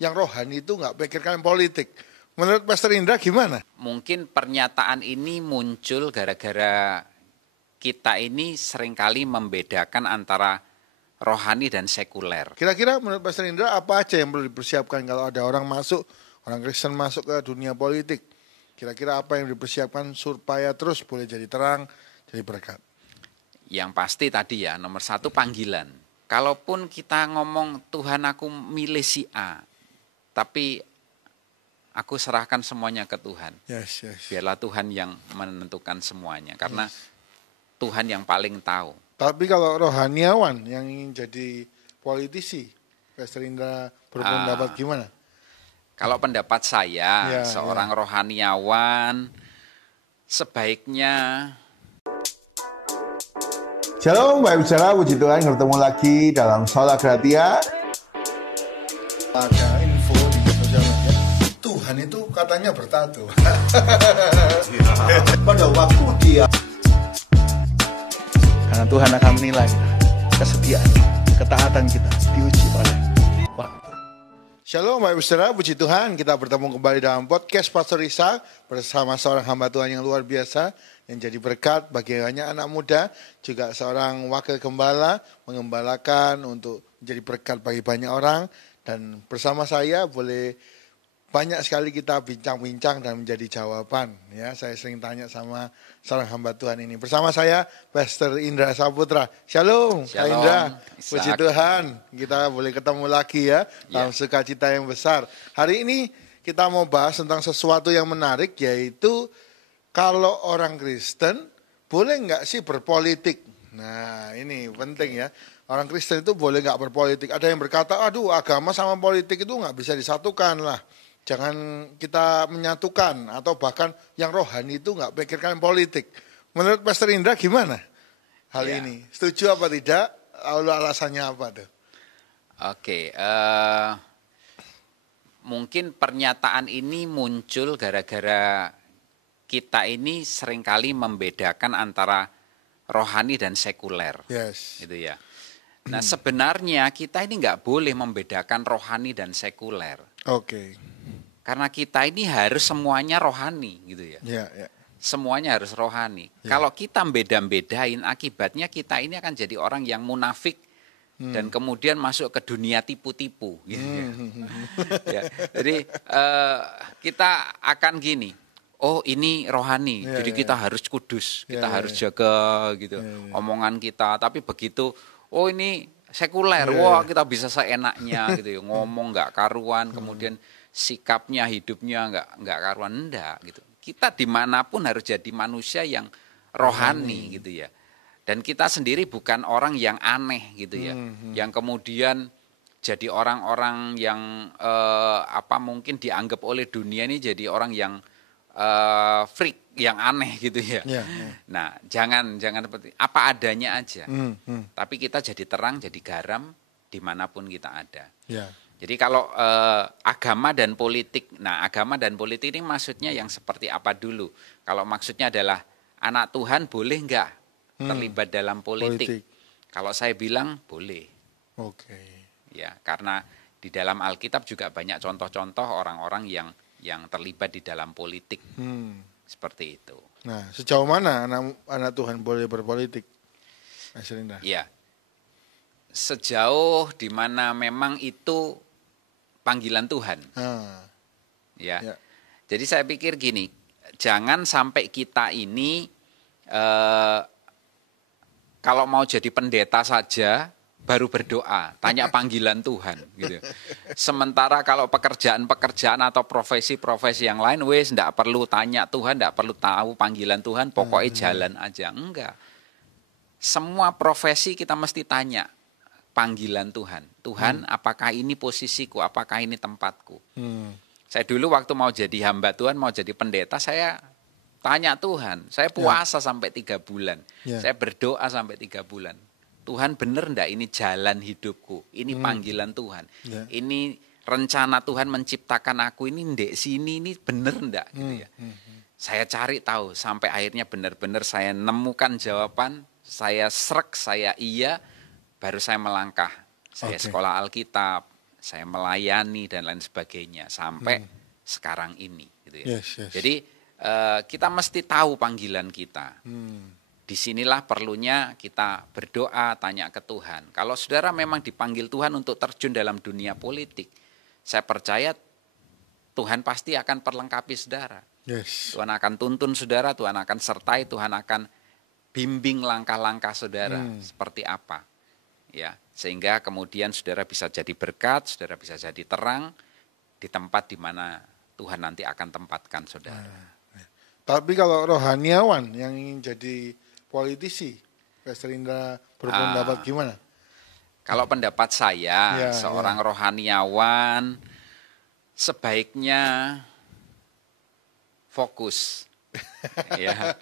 yang rohani itu nggak pikirkan politik. Menurut Pastor Indra gimana? Mungkin pernyataan ini muncul gara-gara kita ini seringkali membedakan antara rohani dan sekuler. Kira-kira menurut Pastor Indra apa aja yang perlu dipersiapkan kalau ada orang Kristen masuk ke dunia politik? Kira-kira apa yang dipersiapkan supaya terus boleh jadi terang, jadi berkat? Yang pasti tadi ya, nomor satu panggilan. Kalaupun kita ngomong Tuhan aku milih si A, tapi aku serahkan semuanya ke Tuhan. Yes. Biarlah Tuhan yang menentukan semuanya, karena Tuhan yang paling tahu. Tapi kalau rohaniawan yang ingin jadi politisi, Pastor Indra berpendapat gimana? Kalau pendapat saya, seorang rohaniawan sebaiknya... Shalom, Bapak Bicara, puji Tuhan, ketemu lagi dalam Sola Gratia. Ada info di sosial media, Tuhan itu katanya bertato. Pada waktu dia, karena Tuhan akan menilai kesetiaan, ketaatan kita diuji oleh waktu. Shalom Bapak Saudara, puji Tuhan kita bertemu kembali dalam podcast Pastor Risa bersama seorang hamba Tuhan yang luar biasa yang jadi berkat bagi banyak anak muda, juga seorang wakil gembala mengembalakan untuk menjadi berkat bagi banyak orang, dan bersama saya boleh banyak sekali kita bincang-bincang dan menjadi jawaban. Ya, saya sering tanya sama seorang hamba Tuhan ini. Bersama saya Pastor Indra Saputra. Shalom, Pak Indra. Puji Tuhan, kita boleh ketemu lagi ya dalam sukacita yang besar. Hari ini kita mau bahas tentang sesuatu yang menarik, yaitu kalau orang Kristen boleh nggak sih berpolitik? Nah, ini penting ya. Orang Kristen itu boleh nggak berpolitik? Ada yang berkata, aduh agama sama politik itu nggak bisa disatukan lah. Jangan kita menyatukan, atau bahkan yang rohani itu nggak pikirkan politik. Menurut Pastor Indra gimana hal ini? Setuju apa tidak? Lalu alasannya apa tuh? Oke, mungkin pernyataan ini muncul gara-gara kita ini seringkali membedakan antara rohani dan sekuler. Yes. Gitu ya. Nah, sebenarnya kita ini nggak boleh membedakan rohani dan sekuler. Oke. Karena kita ini harus semuanya rohani gitu ya. Ya. Semuanya harus rohani. Kalau kita beda-bedain, akibatnya kita ini akan jadi orang yang munafik dan kemudian masuk ke dunia tipu-tipu gitu ya. Jadi kita akan gini, oh ini rohani, jadi kita harus kudus, kita harus jaga gitu omongan kita. Tapi begitu, oh ini sekuler, wah kita bisa seenaknya gitu ya, ngomong nggak karuan, kemudian sikapnya, hidupnya nggak karuan, enggak gitu. Kita dimanapun harus jadi manusia yang rohani gitu ya. Dan kita sendiri bukan orang yang aneh gitu ya, yang kemudian jadi orang-orang yang mungkin dianggap oleh dunia ini jadi orang yang freak, yang aneh gitu ya. Nah, jangan seperti apa adanya aja. Tapi kita jadi terang, jadi garam dimanapun kita ada. Jadi kalau agama dan politik, nah agama dan politik ini maksudnya yang seperti apa dulu? Kalau maksudnya adalah anak Tuhan boleh enggak terlibat dalam politik? Kalau saya bilang boleh. Ya, karena di dalam Alkitab juga banyak contoh-contoh orang-orang yang terlibat di dalam politik. Seperti itu. Nah, sejauh mana anak Tuhan boleh berpolitik? Mas Rinda. Ya. Sejauh di mana memang itu panggilan Tuhan. Ya. Jadi saya pikir gini, jangan sampai kita ini kalau mau jadi pendeta saja baru berdoa, tanya panggilan Tuhan gitu. Sementara kalau pekerjaan-pekerjaan atau profesi-profesi yang lain enggak perlu tanya Tuhan, enggak perlu tahu panggilan Tuhan, pokoknya jalan aja. Enggak. Semua profesi kita mesti tanya panggilan Tuhan. Tuhan, apakah ini posisiku? Apakah ini tempatku? Saya dulu waktu mau jadi hamba Tuhan, mau jadi pendeta, saya tanya Tuhan. Saya puasa sampai 3 bulan. Saya berdoa sampai 3 bulan. Tuhan benar enggak ini jalan hidupku? Ini panggilan Tuhan. Ini rencana Tuhan menciptakan aku ini ndek sini ini benar enggak gitu ya. Saya cari tahu sampai akhirnya benar-benar saya nemukan jawaban, saya srek, saya iya, baru saya melangkah. Saya sekolah Alkitab, saya melayani dan lain sebagainya sampai sekarang ini gitu ya. Yes. Jadi kita mesti tahu panggilan kita. Disinilah perlunya kita berdoa, tanya ke Tuhan. Kalau saudara memang dipanggil Tuhan untuk terjun dalam dunia politik, saya percaya Tuhan pasti akan perlengkapi saudara. Yes. Tuhan akan tuntun saudara, Tuhan akan sertai, Tuhan akan bimbing langkah-langkah saudara seperti apa. Ya, sehingga kemudian saudara bisa jadi berkat, saudara bisa jadi terang di tempat di mana Tuhan nanti akan tempatkan saudara. Tapi kalau rohaniawan yang ingin jadi politisi, Pastor Indra berpendapat gimana? Kalau pendapat saya, Ya, seorang rohaniawan sebaiknya fokus. Ya.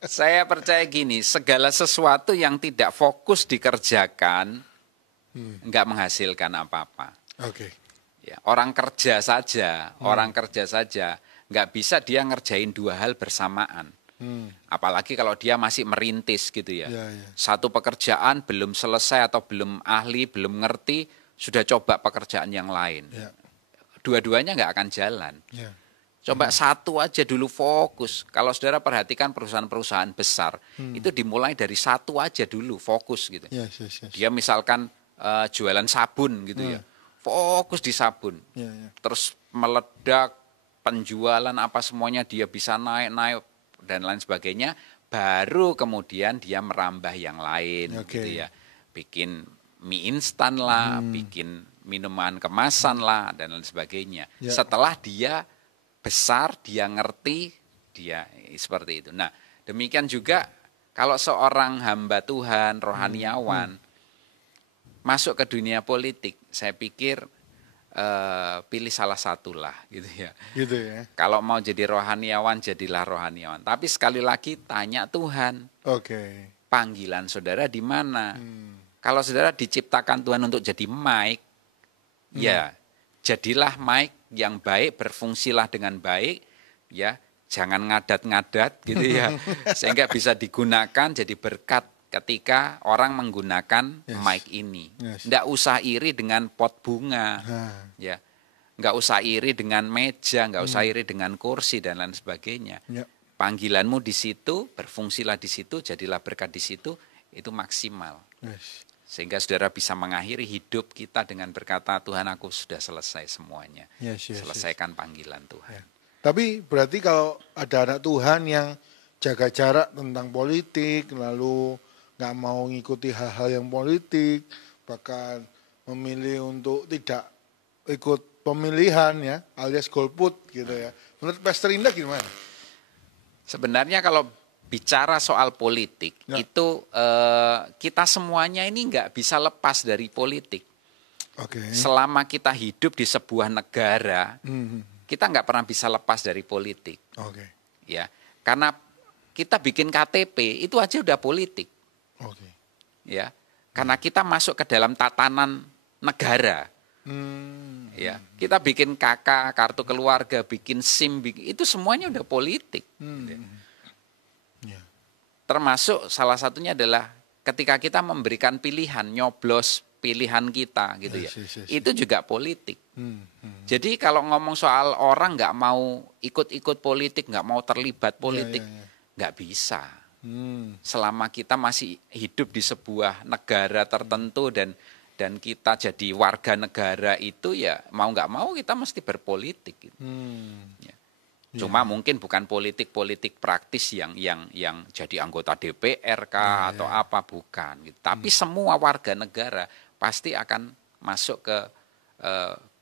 Saya percaya gini, segala sesuatu yang tidak fokus dikerjakan, enggak menghasilkan apa-apa. Oke. Ya, orang kerja saja, nggak bisa dia ngerjain dua hal bersamaan. Apalagi kalau dia masih merintis gitu ya. Ya. Satu pekerjaan belum selesai atau belum ahli, belum ngerti, sudah coba pekerjaan yang lain. Ya. Dua-duanya nggak akan jalan. Ya. Coba satu aja dulu fokus. Kalau saudara perhatikan perusahaan-perusahaan besar, itu dimulai dari satu aja dulu fokus gitu. Yes. Dia misalkan jualan sabun gitu ya, fokus di sabun. Ya. Terus meledak penjualan apa semuanya dia bisa naik dan lain sebagainya, baru kemudian dia merambah yang lain gitu ya. Bikin mie instan lah, bikin minuman kemasan lah dan lain sebagainya. Ya. Setelah dia besar, dia ngerti, dia seperti itu. Nah, demikian juga kalau seorang hamba Tuhan, rohaniawan masuk ke dunia politik, saya pikir pilih salah satu lah gitu ya. Gitu ya. Kalau mau jadi rohaniawan, jadilah rohaniawan. Tapi sekali lagi tanya Tuhan, Oke. panggilan saudara di mana? Kalau saudara diciptakan Tuhan untuk jadi Mike, ya jadilah Mike yang baik, berfungsilah dengan baik, ya jangan ngadat-ngadat gitu ya, sehingga bisa digunakan jadi berkat ketika orang menggunakan mic ini. Nggak usah iri dengan pot bunga, ya, nggak usah iri dengan meja, nggak usah iri dengan kursi dan lain sebagainya. Panggilanmu di situ, berfungsilah di situ, jadilah berkat di situ, itu maksimal. Sehingga saudara bisa mengakhiri hidup kita dengan berkata, Tuhan aku sudah selesai semuanya. Selesaikan panggilan Tuhan. Tapi berarti kalau ada anak Tuhan yang jaga jarak tentang politik, lalu nggak mau ngikuti hal-hal yang politik, bahkan memilih untuk tidak ikut pemilihan ya, alias golput gitu ya. Menurut Pastor Indah gimana? Sebenarnya kalau bicara soal politik, itu kita semuanya ini nggak bisa lepas dari politik. Selama kita hidup di sebuah negara, kita nggak pernah bisa lepas dari politik. Ya, karena kita bikin KTP itu aja udah politik. Ya, karena kita masuk ke dalam tatanan negara. Ya, kita bikin KK, kartu keluarga, bikin SIM, itu semuanya udah politik. Termasuk salah satunya adalah ketika kita memberikan pilihan, nyoblos pilihan kita gitu ya. Itu juga politik. Jadi kalau ngomong soal orang nggak mau ikut-ikut politik, nggak mau terlibat politik, nggak bisa. Selama kita masih hidup di sebuah negara tertentu dan kita jadi warga negara itu ya mau nggak mau kita mesti berpolitik. Gitu. Cuma mungkin bukan politik praktis yang jadi anggota DPR kah atau apa, bukan. Gitu. Tapi semua warga negara pasti akan masuk ke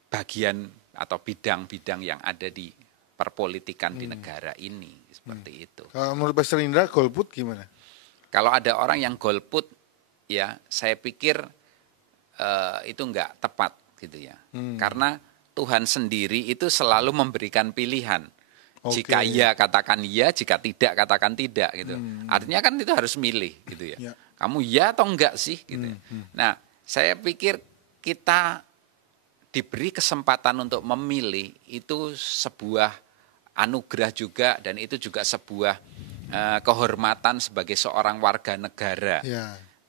bagian atau bidang-bidang yang ada di perpolitikan di negara ini. Seperti itu. Kalau menurut Pastor Indra, golput gimana? Kalau ada orang yang golput, ya saya pikir itu enggak tepat gitu ya. Karena Tuhan sendiri itu selalu memberikan pilihan. Jika iya katakan iya, jika tidak katakan tidak gitu. Artinya kan itu harus milih gitu ya. Kamu iya atau enggak sih gitu. Nah, saya pikir kita diberi kesempatan untuk memilih itu sebuah anugerah juga, dan itu juga sebuah kehormatan sebagai seorang warga negara.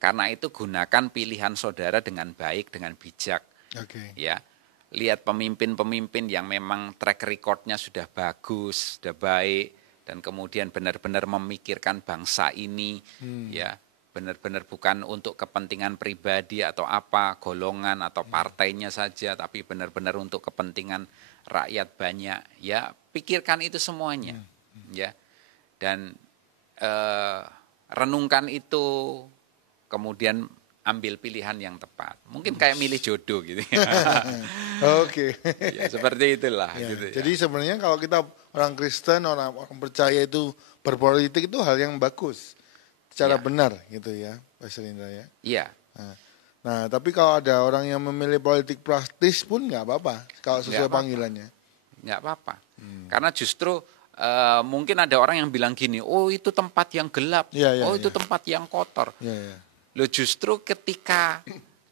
Karena itu gunakan pilihan saudara dengan baik, dengan bijak. Oke. Ya, lihat pemimpin-pemimpin yang memang track recordnya sudah bagus, sudah baik, dan kemudian benar-benar memikirkan bangsa ini, ya, benar-benar bukan untuk kepentingan pribadi atau apa, golongan atau partainya saja, tapi benar-benar untuk kepentingan rakyat banyak. Ya, pikirkan itu semuanya, ya, dan renungkan itu, kemudian ambil pilihan yang tepat. Mungkin kayak milih jodoh gitu. Oke. Ya, seperti itulah. Ya, Gitu, jadi sebenarnya kalau kita orang Kristen, orang percaya itu berpolitik itu hal yang bagus, secara Ya. benar gitu ya, Pastor Indra ya. Iya. Nah, tapi kalau ada orang yang memilih politik praktis pun nggak apa-apa, kalau sesuai Nggak apa-apa. panggilannya. Nggak apa-apa. Karena justru mungkin ada orang yang bilang gini, oh itu tempat yang gelap, Iya, iya, oh itu iya. tempat yang kotor. Ya, ya. Loh justru ketika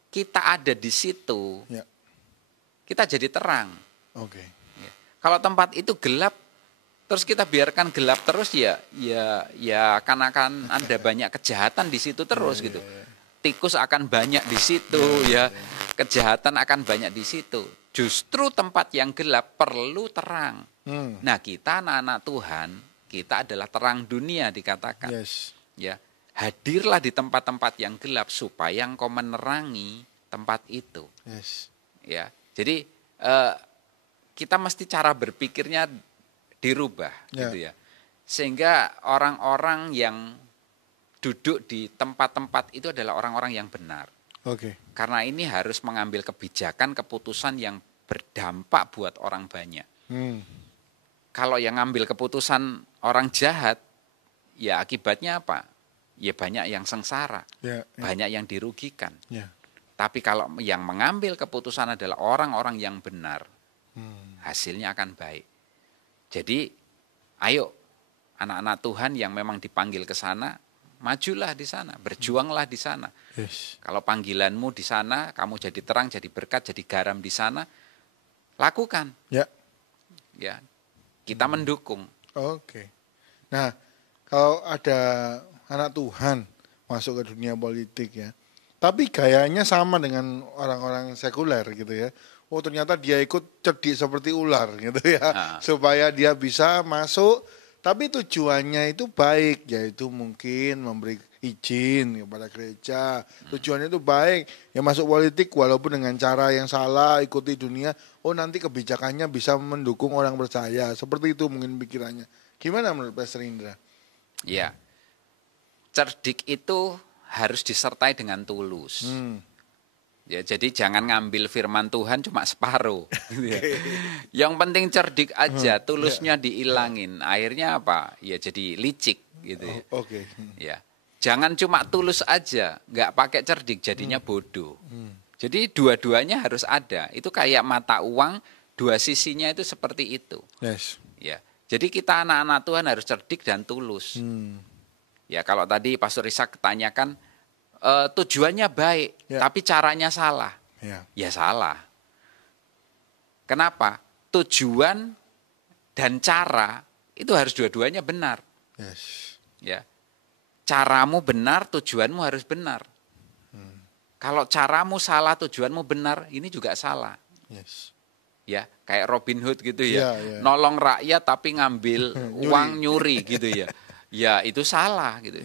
kita ada di situ, Ya. kita jadi terang. Oke. Ya. Kalau tempat itu gelap, terus kita biarkan gelap terus ya akan ada banyak kejahatan di situ terus gitu. Tikus akan banyak di situ ya, kejahatan akan banyak di situ. Justru tempat yang gelap perlu terang. Nah, kita anak-anak Tuhan, kita adalah terang dunia dikatakan. Yes. Ya, hadirlah di tempat-tempat yang gelap supaya engkau menerangi tempat itu. Yes. Ya, jadi kita mesti cara berpikirnya dirubah, Ya. gitu ya, sehingga orang-orang yang duduk di tempat-tempat itu adalah orang-orang yang benar. Oke. Karena ini harus mengambil kebijakan, keputusan yang berdampak buat orang banyak. Kalau yang ngambil keputusan orang jahat, ya akibatnya apa? Ya banyak yang sengsara, Ya, ya. banyak yang dirugikan. Ya. Tapi kalau yang mengambil keputusan adalah orang-orang yang benar, hasilnya akan baik. Jadi, ayo anak-anak Tuhan yang memang dipanggil ke sana, majulah di sana, berjuanglah di sana. Yes. Kalau panggilanmu di sana, kamu jadi terang, jadi berkat, jadi garam di sana, lakukan. Ya. Ya, kita mendukung. Oke. Nah, kalau ada anak Tuhan masuk ke dunia politik ya, tapi gayanya sama dengan orang-orang sekuler gitu ya. Oh ternyata dia ikut cerdik seperti ular gitu ya, supaya dia bisa masuk. Tapi tujuannya itu baik, yaitu mungkin memberi izin kepada gereja. Tujuannya itu baik, ya masuk politik walaupun dengan cara yang salah, ikuti dunia. Oh nanti kebijakannya bisa mendukung orang percaya. Seperti itu mungkin pikirannya. Gimana menurut Pastor Indra? Ya, cerdik itu harus disertai dengan tulus. Ya, jadi jangan ngambil firman Tuhan cuma separuh. Gitu ya. Yang penting cerdik aja, tulusnya diilangin. Akhirnya apa? Ya jadi licik gitu. Ya. Oke. Ya, jangan cuma tulus aja, nggak pakai cerdik, jadinya bodoh. Jadi dua-duanya harus ada. Itu kayak mata uang, dua sisinya itu seperti itu. Yes. Ya, jadi kita anak-anak Tuhan harus cerdik dan tulus. Ya, kalau tadi Pastor Ishak tanyakan, tujuannya baik, Ya. tapi caranya salah. Ya. Ya salah. Kenapa? Tujuan dan cara itu harus dua-duanya benar. Yes. Ya, caramu benar, tujuanmu harus benar. Kalau caramu salah, tujuanmu benar, ini juga salah. Yes. Ya, kayak Robin Hood gitu ya, Ya, ya. nolong rakyat tapi ngambil uang nyuri gitu ya. Ya itu salah gitu.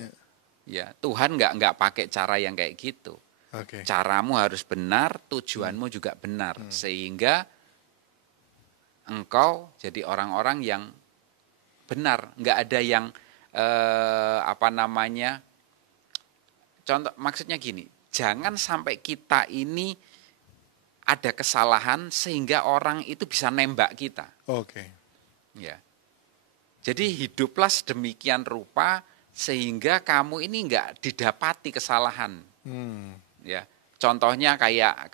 Ya, Tuhan nggak pakai cara yang kayak gitu. Oke. Caramu harus benar, tujuanmu juga benar, sehingga engkau jadi orang-orang yang benar. Nggak ada yang contoh maksudnya gini, jangan sampai kita ini ada kesalahan sehingga orang itu bisa nembak kita. Oke. Ya. Jadi hiduplah sedemikian rupa sehingga kamu ini enggak didapati kesalahan. Ya. Contohnya kayak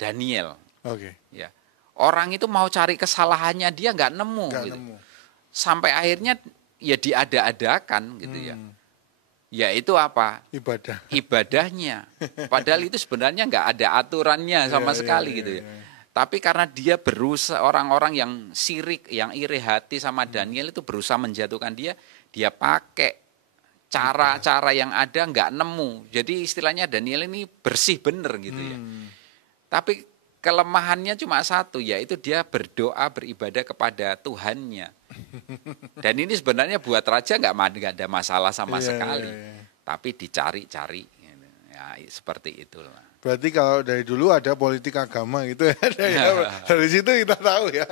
Daniel. Oke. Ya. Orang itu mau cari kesalahannya dia enggak nemu. Nggak Gitu. nemu. Sampai akhirnya ya diada-adakan gitu ya. Ya itu apa? Ibadah. Ibadahnya. Padahal itu sebenarnya enggak ada aturannya sama sekali gitu ya. Tapi karena dia berusaha, orang-orang yang sirik, yang iri hati sama Daniel itu berusaha menjatuhkan dia pakai cara-cara yang ada nggak nemu. Jadi istilahnya Daniel ini bersih bener gitu ya. Tapi kelemahannya cuma satu, yaitu dia berdoa, beribadah kepada Tuhannya. Dan ini sebenarnya buat raja nggak ada masalah sama sekali. Tapi dicari-cari, ya seperti itulah. Berarti kalau dari dulu ada politik agama gitu ya. Dari situ kita tahu ya.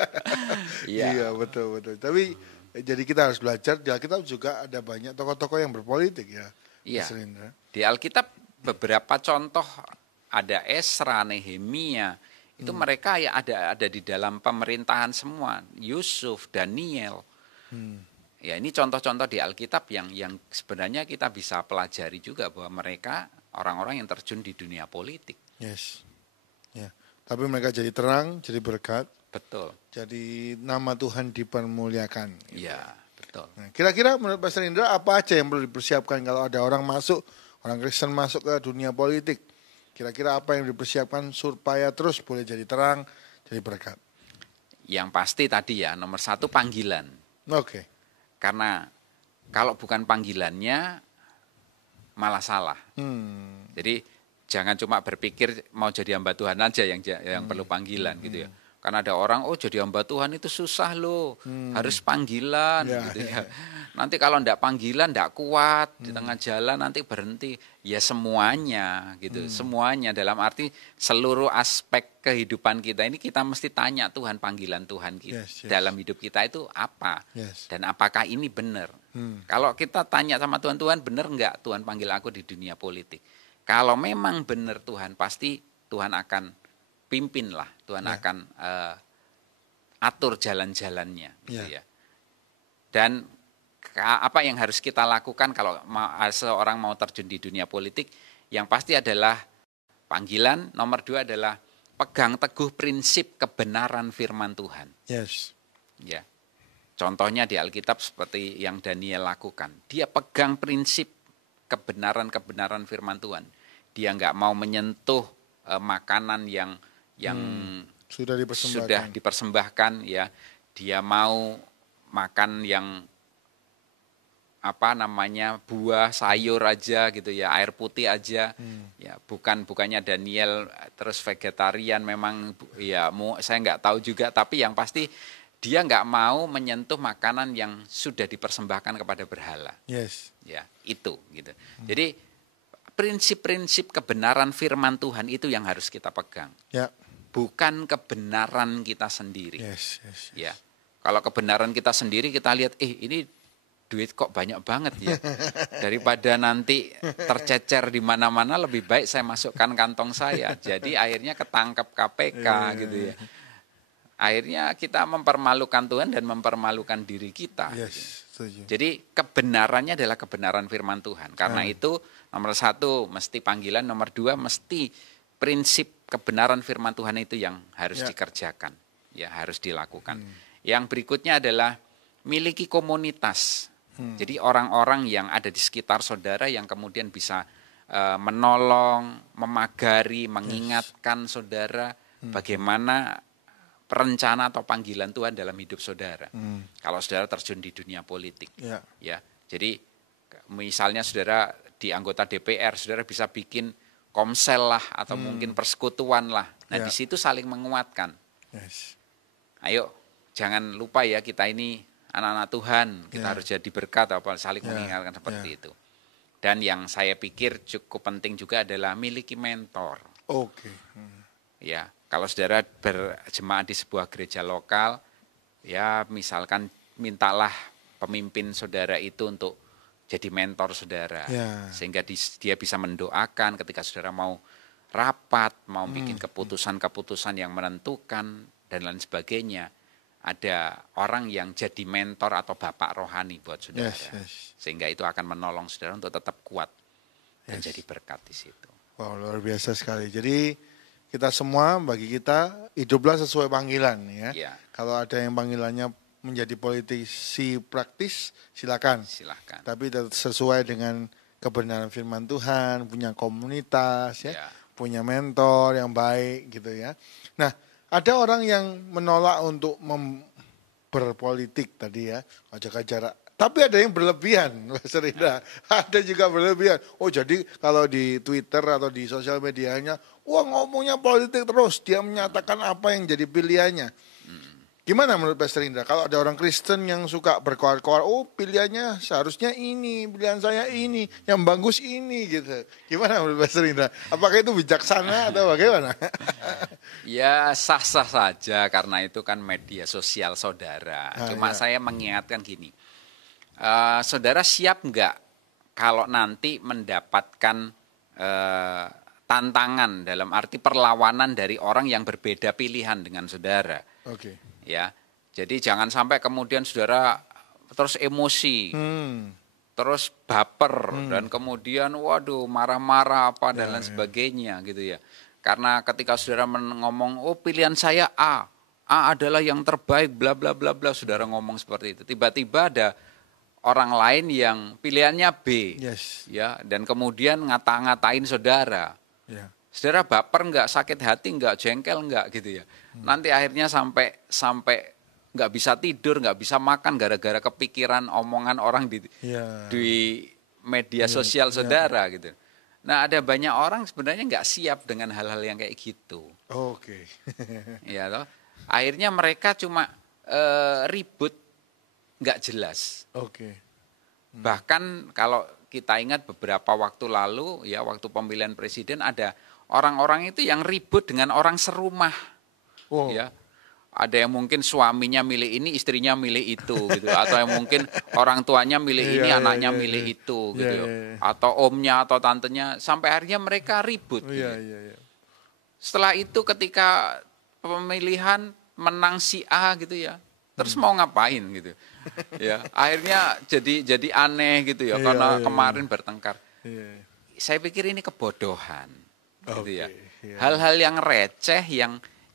Iya betul. Tapi jadi kita harus belajar. Di Alkitab juga ada banyak tokoh-tokoh yang berpolitik ya. Iya. Di Alkitab beberapa contoh ada Esra, Nehemia. Itu mereka ya ada di dalam pemerintahan semua. Yusuf, Daniel. Ya ini contoh-contoh di Alkitab yang sebenarnya kita bisa pelajari juga bahwa mereka orang-orang yang terjun di dunia politik. Yes. Ya. Tapi mereka jadi terang, jadi berkat. Betul. Jadi nama Tuhan dipermuliakan. Iya, betul. Nah, kira-kira menurut Pastor Indra apa aja yang perlu dipersiapkan kalau ada orang Kristen masuk ke dunia politik? Kira-kira apa yang dipersiapkan supaya terus boleh jadi terang, jadi berkat? Yang pasti tadi ya, nomor 1 panggilan. Oke. Karena kalau bukan panggilannya malah salah. Jadi jangan cuma berpikir mau jadi hamba Tuhan aja yang perlu panggilan gitu ya. Karena ada orang, jadi hamba Tuhan itu susah loh, harus panggilan gitu ya. Nanti kalau enggak panggilan enggak kuat, di tengah jalan nanti berhenti. Ya semuanya gitu, semuanya dalam arti seluruh aspek kehidupan kita ini kita mesti tanya Tuhan, panggilan Tuhan kita dalam hidup kita itu apa? Dan apakah ini benar? Kalau kita tanya sama Tuhan benar enggak Tuhan panggil aku di dunia politik? Kalau memang benar Tuhan, pasti Tuhan akan pimpin lah, Tuhan akan atur jalan-jalannya, gitu ya. Dan apa yang harus kita lakukan kalau seorang mau terjun di dunia politik? Yang pasti adalah panggilan. Nomor 2 adalah pegang teguh prinsip kebenaran firman Tuhan. Yes. Ya. Contohnya di Alkitab seperti yang Daniel lakukan. Dia pegang prinsip kebenaran firman Tuhan. Dia nggak mau menyentuh makanan yang sudah dipersembahkan ya. Dia mau makan yang buah, sayur aja gitu ya, air putih aja. Ya, bukannya Daniel terus vegetarian, memang ya saya nggak tahu juga, tapi yang pasti dia nggak mau menyentuh makanan yang sudah dipersembahkan kepada berhala. Yes. Ya, itu gitu. Jadi prinsip-prinsip kebenaran firman Tuhan itu yang harus kita pegang. Ya. Bukan kebenaran kita sendiri. Yes. Ya. Kalau kebenaran kita sendiri kita lihat, ini duit kok banyak banget ya. Daripada nanti tercecer di mana-mana, lebih baik saya masukkan kantong saya. Jadi akhirnya ketangkep KPK gitu ya. Akhirnya kita mempermalukan Tuhan dan mempermalukan diri kita. Yes, setuju. Jadi kebenarannya adalah kebenaran firman Tuhan. Karena itu nomor 1 mesti panggilan, nomor 2 mesti prinsip kebenaran firman Tuhan itu yang harus dikerjakan, ya harus dilakukan. Yang berikutnya adalah miliki komunitas. Jadi orang-orang yang ada di sekitar saudara yang kemudian bisa menolong, memagari, mengingatkan saudara bagaimana rencana atau panggilan Tuhan dalam hidup saudara. Kalau saudara terjun di dunia politik, ya. Jadi misalnya saudara di anggota DPR, saudara bisa bikin komsel lah atau mungkin persekutuan lah. Nah di situ saling menguatkan. Yes. Ayo jangan lupa ya kita ini anak-anak Tuhan, kita harus jadi berkat apa saling mengingatkan seperti itu. Dan yang saya pikir cukup penting juga adalah miliki mentor. Oke. Ya. Kalau saudara berjemaat di sebuah gereja lokal, ya misalkan mintalah pemimpin saudara itu untuk jadi mentor saudara. Sehingga dia bisa mendoakan ketika saudara mau rapat, mau bikin keputusan-keputusan yang menentukan, dan lain sebagainya. Ada orang yang jadi mentor atau bapak rohani buat saudara. Sehingga itu akan menolong saudara untuk tetap kuat dan jadi berkat di situ. Wow, luar biasa sekali. Jadi kita semua, bagi kita, hiduplah sesuai panggilan ya. Kalau ada yang panggilannya menjadi politisi praktis, silakan. Tapi sesuai dengan kebenaran firman Tuhan, punya komunitas, punya mentor yang baik gitu ya. Nah, ada orang yang menolak untuk berpolitik tadi ya, jaga jarak. Tapi ada yang berlebihan, Mas Rida. Ada juga berlebihan. Jadi kalau di Twitter atau di sosial medianya, wah ngomongnya politik terus, dia menyatakan apa yang jadi pilihannya. Gimana menurut Pastor Indra? Kalau ada orang Kristen yang suka berkoar-koar, oh pilihannya seharusnya ini, pilihan saya ini, yang bagus ini gitu. Gimana menurut Pastor Indra? Apakah itu bijaksana atau bagaimana? Ya sah-sah saja karena itu kan media sosial saudara. Cuma saya mengingatkan gini, saudara siap enggak kalau nanti mendapatkan tantangan dalam arti perlawanan dari orang yang berbeda pilihan dengan saudara. Oke. Ya, jadi jangan sampai kemudian saudara terus emosi, terus baper dan kemudian waduh marah-marah apa dan lain sebagainya gitu ya. Karena ketika saudara ngomong, oh pilihan saya A adalah yang terbaik, bla bla bla bla, saudara ngomong seperti itu. Tiba-tiba ada orang lain yang pilihannya B, ya, dan kemudian ngata-ngatain saudara. Saudara baper enggak, sakit hati enggak, jengkel enggak gitu ya. Nanti akhirnya sampai enggak bisa tidur, enggak bisa makan gara-gara kepikiran omongan orang di media sosial saudara gitu. Nah, ada banyak orang sebenarnya enggak siap dengan hal-hal yang kayak gitu. Oke. Ya toh. Akhirnya mereka cuma ribut enggak jelas. Oke. Bahkan kalau kita ingat beberapa waktu lalu ya waktu pemilihan presiden ada orang-orang itu yang ribut dengan orang serumah. Wow. Ya. Ada yang mungkin suaminya milih ini, istrinya milih itu gitu. Atau yang mungkin orang tuanya milih ini, anaknya milih itu gitu. Atau omnya atau tantenya sampai akhirnya mereka ribut gitu. Setelah itu ketika pemilihan menang si A gitu ya. Terus mau ngapain gitu. Ya, akhirnya jadi aneh gitu ya karena kemarin bertengkar. Saya pikir ini kebodohan. Gitu ya. Hal-hal yang receh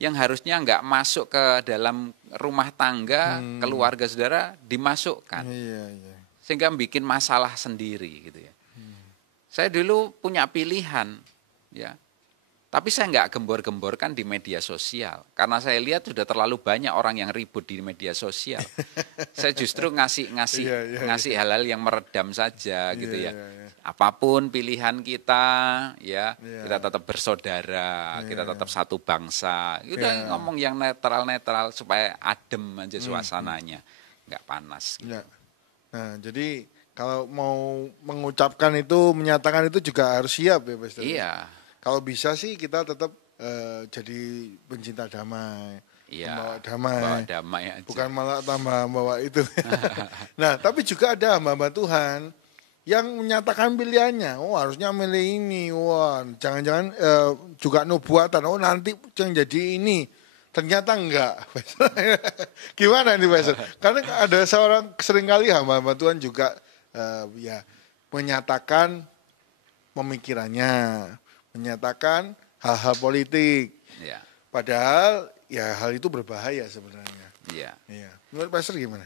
yang harusnya nggak masuk ke dalam rumah tangga, keluarga saudara dimasukkan. Sehingga bikin masalah sendiri gitu ya. Saya dulu punya pilihan ya. Tapi saya nggak gembor-gemborkan di media sosial. Karena saya lihat sudah terlalu banyak orang yang ribut di media sosial. Saya justru ngasih hal-hal yang meredam saja gitu ya. Apapun pilihan kita, ya kita tetap bersaudara, kita tetap satu bangsa. Kita ngomong yang netral-netral supaya adem aja suasananya, nggak panas. Gitu. Nah, jadi kalau mau mengucapkan itu, menyatakan itu juga harus siap ya, Pastor. Iya. Kalau bisa sih kita tetap jadi pencinta damai, membawa damai aja. Bukan malah tambah bawa itu. Nah, tapi juga ada hamba-hamba Tuhan yang menyatakan pilihannya. Oh, harusnya milih ini. Wah, jangan-jangan juga nubuatan. Oh, nanti yang jadi ini. Ternyata enggak. Gimana nih, Pastor? Karena ada seorang seringkali hamba-hamba Tuhan juga menyatakan pemikirannya, menyatakan hal-hal politik. Ya. Padahal ya hal itu berbahaya sebenarnya. Iya. Menurut Pastor gimana?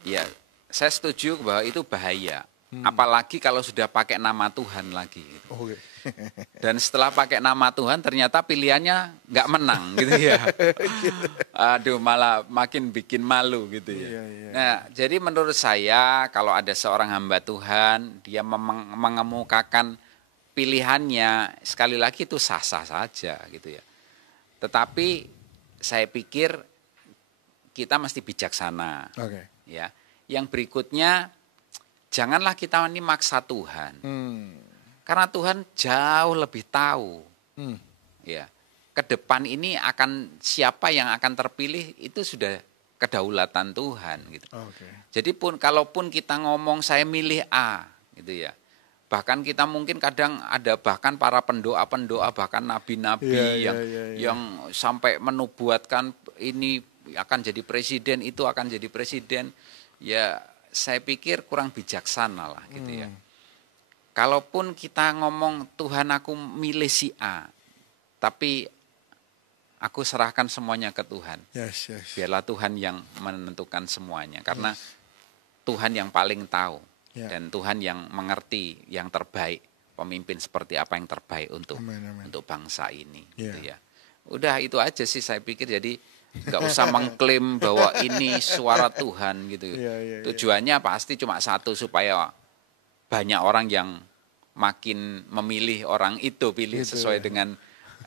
Ya, saya setuju bahwa itu bahaya. Apalagi kalau sudah pakai nama Tuhan lagi. Oke. Dan setelah pakai nama Tuhan ternyata pilihannya nggak menang gitu ya. Aduh, malah makin bikin malu gitu ya. Nah, jadi menurut saya kalau ada seorang hamba Tuhan dia mengemukakan pilihannya, sekali lagi itu sah-sah saja gitu ya. Tetapi saya pikir kita mesti bijaksana. Ya. Yang berikutnya janganlah kita ini maksa Tuhan. Karena Tuhan jauh lebih tahu. Ya. Ke depan ini akan siapa yang akan terpilih itu sudah kedaulatan Tuhan gitu. Jadi kalaupun kita ngomong saya milih A gitu ya. Bahkan kita mungkin kadang ada bahkan para pendoa-pendoa, bahkan nabi-nabi yang sampai menubuatkan ini akan jadi presiden, itu akan jadi presiden. Ya saya pikir kurang bijaksana lah gitu ya. Kalaupun kita ngomong Tuhan aku milih si A, tapi aku serahkan semuanya ke Tuhan. Biarlah Tuhan yang menentukan semuanya. Karena Tuhan yang paling tahu. Dan Tuhan yang mengerti yang terbaik, pemimpin seperti apa yang terbaik untuk bangsa ini gitu ya. Udah itu aja sih saya pikir, jadi nggak usah mengklaim bahwa ini suara Tuhan gitu. Tujuannya pasti cuma satu, supaya banyak orang yang makin memilih orang itu, pilih sesuai dengan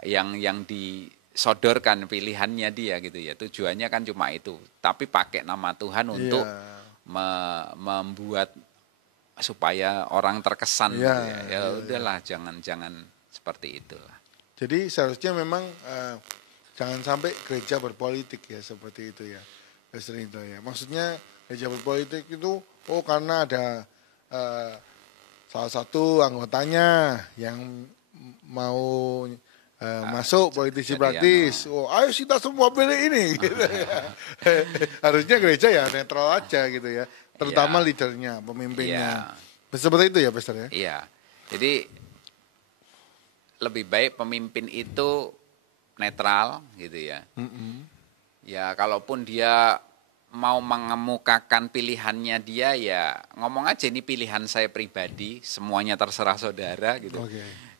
yang disodorkan pilihannya dia gitu ya. Tujuannya kan cuma itu. Tapi pakai nama Tuhan untuk membuat supaya orang terkesan gitu ya. Ya udahlah, jangan seperti itulah. Jadi seharusnya memang jangan sampai gereja berpolitik ya, seperti itu ya. Pastor Ito ya. Maksudnya gereja berpolitik itu karena ada salah satu anggotanya yang mau masuk politisi praktis. Ayo kita semua pilih ini. Gitu ya. Harusnya gereja ya netral aja gitu ya. Terutama leadernya, pemimpinnya. Seperti itu ya, Pastor ya? Iya. Jadi lebih baik pemimpin itu netral gitu ya. Ya kalaupun dia mau mengemukakan pilihannya dia, ya ngomong aja ini pilihan saya pribadi, semuanya terserah saudara gitu.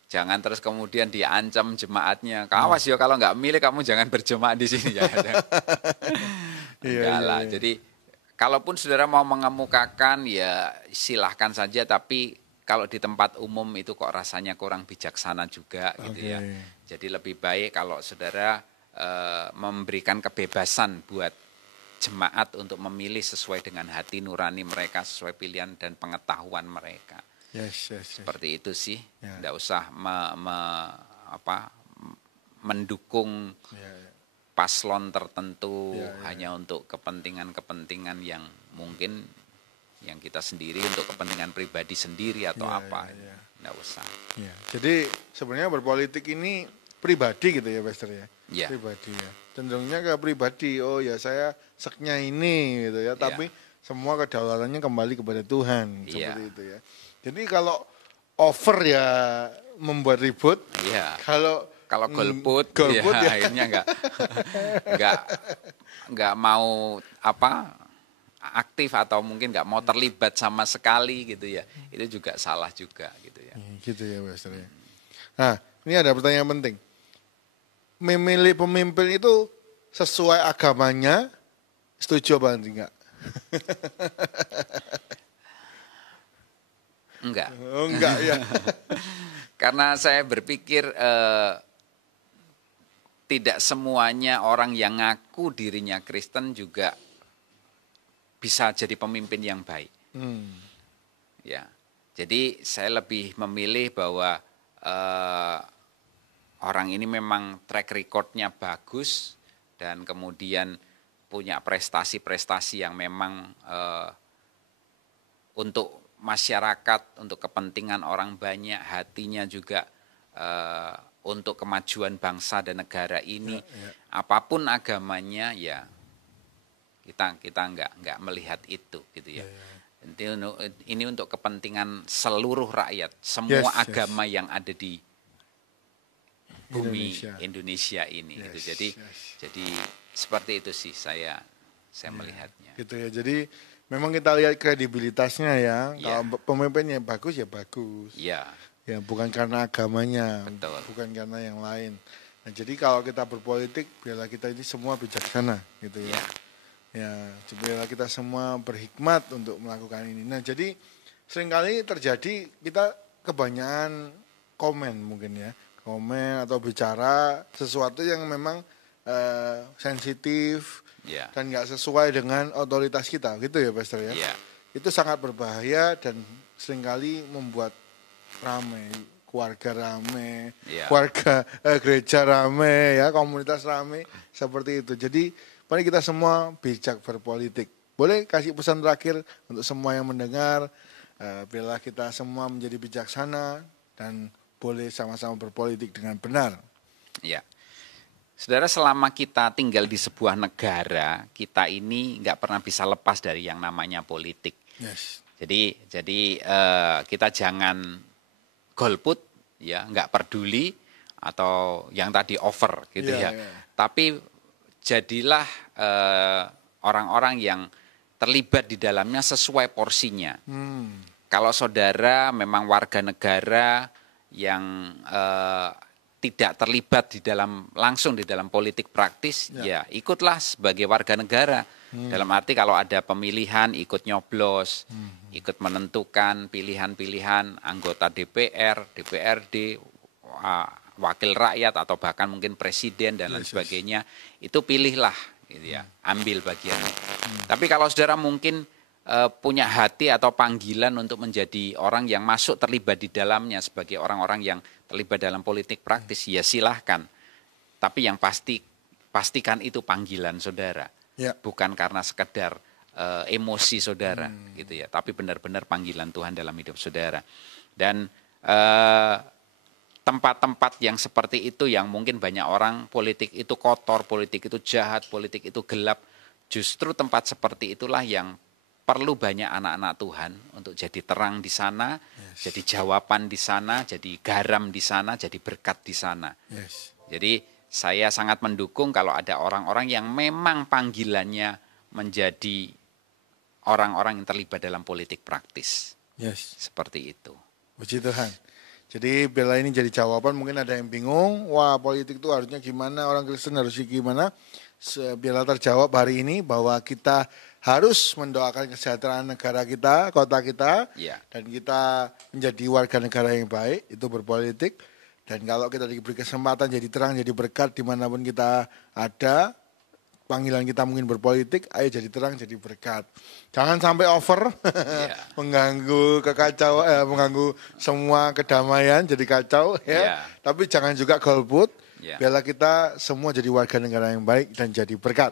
Jangan terus kemudian diancam jemaatnya, awas ya kalau nggak milih kamu jangan berjemaat di sini. Enggak lah. Jadi kalaupun saudara mau mengemukakan ya silahkan saja, tapi kalau di tempat umum itu kok rasanya kurang bijaksana juga gitu ya. Jadi lebih baik kalau saudara memberikan kebebasan buat jemaat untuk memilih sesuai dengan hati nurani mereka, sesuai pilihan dan pengetahuan mereka. Seperti itu sih. Tidak usah mendukung paslon tertentu hanya untuk kepentingan-kepentingan yang mungkin yang kita sendiri, untuk kepentingan pribadi sendiri atau Tidak usah. Jadi sebenarnya berpolitik ini pribadi gitu ya, Pastor ya. Pribadi ya. Cenderungnya ke pribadi. Oh ya, saya seknya ini gitu ya. Tapi semua kedaulatannya kembali kepada Tuhan, seperti itu ya. Jadi kalau over ya membuat ribut. Kalau golput ya, akhirnya nggak mau aktif atau mungkin nggak mau terlibat sama sekali gitu ya. Itu juga salah juga gitu ya. Gitu ya, Pastor ya. Nah, ini ada pertanyaan penting. Memilih pemimpin itu sesuai agamanya, setuju apa enggak? Enggak. Enggak ya. Karena saya berpikir tidak semuanya orang yang ngaku dirinya Kristen juga bisa jadi pemimpin yang baik. Ya, jadi saya lebih memilih bahwa orang ini memang track recordnya bagus dan kemudian punya prestasi-prestasi yang memang untuk masyarakat, untuk kepentingan orang banyak, hatinya juga untuk kemajuan bangsa dan negara ini. Apapun agamanya ya kita nggak melihat itu gitu ya. Ini untuk kepentingan seluruh rakyat, semua agama yang ada di bumi Indonesia ini gitu. Jadi seperti itu sih saya melihatnya. Gitu ya. Jadi memang kita lihat kredibilitasnya ya. Kalau pemimpinnya bagus ya bagus. Ya, bukan karena agamanya, bukan karena yang lain. Nah, jadi kalau kita berpolitik, biarlah kita ini semua bijaksana gitu ya. Biarlah kita semua berhikmat untuk melakukan ini. Nah, jadi seringkali terjadi kita kebanyakan komen mungkin ya. Komen atau bicara sesuatu yang memang sensitif dan nggak sesuai dengan otoritas kita, gitu ya, Pastor ya. Itu sangat berbahaya dan seringkali membuat ramai, keluarga ramai, gereja ramai, ya, komunitas ramai, seperti itu. Jadi mari kita semua bijak berpolitik. Boleh kasih pesan terakhir untuk semua yang mendengar, biarlah kita semua menjadi bijaksana dan boleh sama-sama berpolitik dengan benar. Ya, saudara, selama kita tinggal di sebuah negara, kita ini nggak pernah bisa lepas dari yang namanya politik. Jadi kita jangan golput, ya, nggak peduli atau yang tadi over, gitu ya. Tapi jadilah orang-orang yang terlibat di dalamnya sesuai porsinya. Kalau saudara memang warga negara yang tidak terlibat langsung di dalam politik praktis, ya ikutlah sebagai warga negara. Dalam arti kalau ada pemilihan ikut nyoblos, ikut menentukan pilihan-pilihan anggota DPR, DPRD, wakil rakyat atau bahkan mungkin presiden dan lain sebagainya, itu pilihlah gitu ya, ambil bagiannya. Tapi kalau saudara mungkin punya hati atau panggilan untuk menjadi orang yang masuk terlibat di dalamnya sebagai orang-orang yang terlibat dalam politik praktis, ya silahkan. Tapi yang pastikan itu panggilan saudara, bukan karena sekedar emosi saudara, gitu ya. Tapi benar-benar panggilan Tuhan dalam hidup saudara. Dan tempat-tempat yang seperti itu yang mungkin banyak orang politik itu kotor, politik itu jahat, politik itu gelap. Justru tempat seperti itulah yang perlu banyak anak-anak Tuhan untuk jadi terang di sana, jadi jawaban di sana, jadi garam di sana, jadi berkat di sana. Jadi saya sangat mendukung kalau ada orang-orang yang memang panggilannya menjadi orang-orang yang terlibat dalam politik praktis. Seperti itu. Puji Tuhan. Jadi bila ini jadi jawaban, mungkin ada yang bingung, wah politik itu harusnya gimana, orang Kristen harusnya gimana. Bila terjawab hari ini bahwa kita harus mendoakan kesejahteraan negara kita, kota kita, dan kita menjadi warga negara yang baik, itu berpolitik. Dan kalau kita diberi kesempatan jadi terang, jadi berkat dimanapun kita ada, panggilan kita mungkin berpolitik, ayo jadi terang, jadi berkat. Jangan sampai over, mengganggu kekacauan, mengganggu semua kedamaian, jadi kacau. Tapi jangan juga golput, biarlah kita semua jadi warga negara yang baik dan jadi berkat.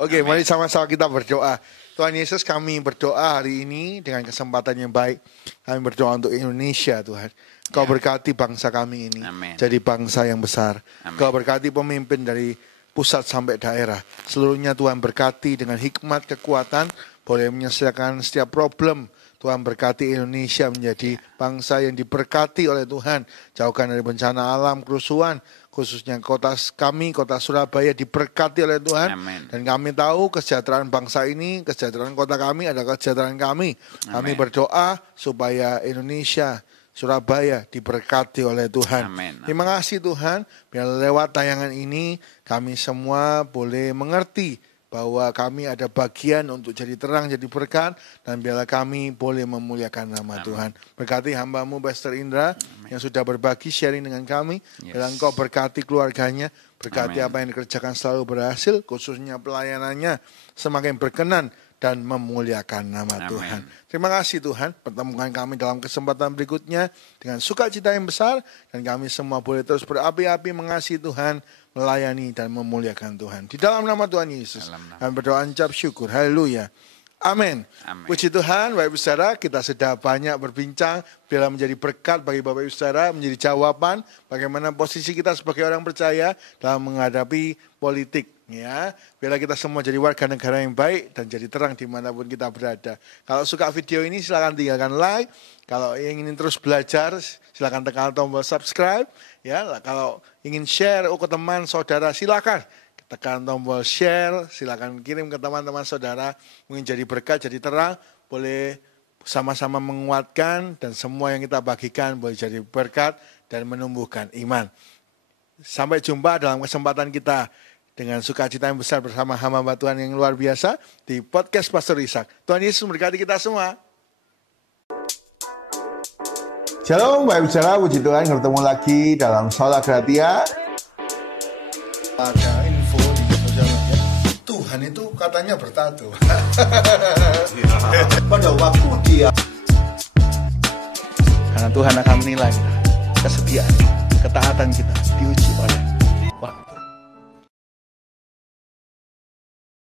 Oke, mari sama-sama kita berdoa. Tuhan Yesus, kami berdoa hari ini dengan kesempatan yang baik. Kami berdoa untuk Indonesia, Tuhan. Kau berkati bangsa kami ini jadi bangsa yang besar. Kau berkati pemimpin dari pusat sampai daerah. Seluruhnya Tuhan berkati dengan hikmat, kekuatan, boleh menyelesaikan setiap problem. Tuhan berkati Indonesia menjadi bangsa yang diberkati oleh Tuhan. Jauhkan dari bencana alam, kerusuhan. Khususnya kota kami, kota Surabaya diberkati oleh Tuhan. Dan kami tahu kesejahteraan bangsa ini, kesejahteraan kota kami adalah kesejahteraan kami. Kami berdoa supaya Indonesia, Surabaya diberkati oleh Tuhan. Terima kasih Tuhan, biar lewat tayangan ini kami semua boleh mengerti bahwa kami ada bagian untuk jadi terang, jadi berkat, dan biarlah kami boleh memuliakan nama Tuhan. Berkati hamba-Mu Pastor Indra yang sudah berbagi sharing dengan kami. Biarlah Engkau berkati keluarganya, berkati apa yang dikerjakan selalu berhasil, khususnya pelayanannya semakin berkenan dan memuliakan nama Tuhan. Terima kasih Tuhan, pertemukan kami dalam kesempatan berikutnya dengan sukacita yang besar, dan kami semua boleh terus berapi-api mengasihi Tuhan, melayani dan memuliakan Tuhan. Di dalam nama Tuhan Yesus, kami berdoa ucap syukur. Haleluya. Amin. Puji Tuhan, Bapak Ibu Saudara, kita sudah banyak berbincang bila menjadi berkat bagi Bapak Ibu Saudara, menjadi jawaban bagaimana posisi kita sebagai orang percaya dalam menghadapi politik. Ya, biarlah kita semua jadi warga negara yang baik dan jadi terang dimanapun kita berada. Kalau suka video ini silakan tinggalkan like. Kalau ingin terus belajar silakan tekan tombol subscribe. Ya, kalau ingin share ke teman saudara silakan tekan tombol share. Silakan kirim ke teman-teman saudara. Mungkin jadi berkat, jadi terang. Boleh sama-sama menguatkan dan semua yang kita bagikan boleh jadi berkat dan menumbuhkan iman. Sampai jumpa dalam kesempatan kita dengan sukacita yang besar bersama hamba Tuhan yang luar biasa di podcast Pastor Ishak. Tuhan Yesus memberkati kita semua. Shalom, Bapak Ibu Saudara, puji Tuhan bertemu lagi dalam Sola Gratia. Ada info di sosial media, Tuhan itu katanya bertato. Pada waktu dia, karena Tuhan akan menilai kesetiaan, ketaatan kita diuji oleh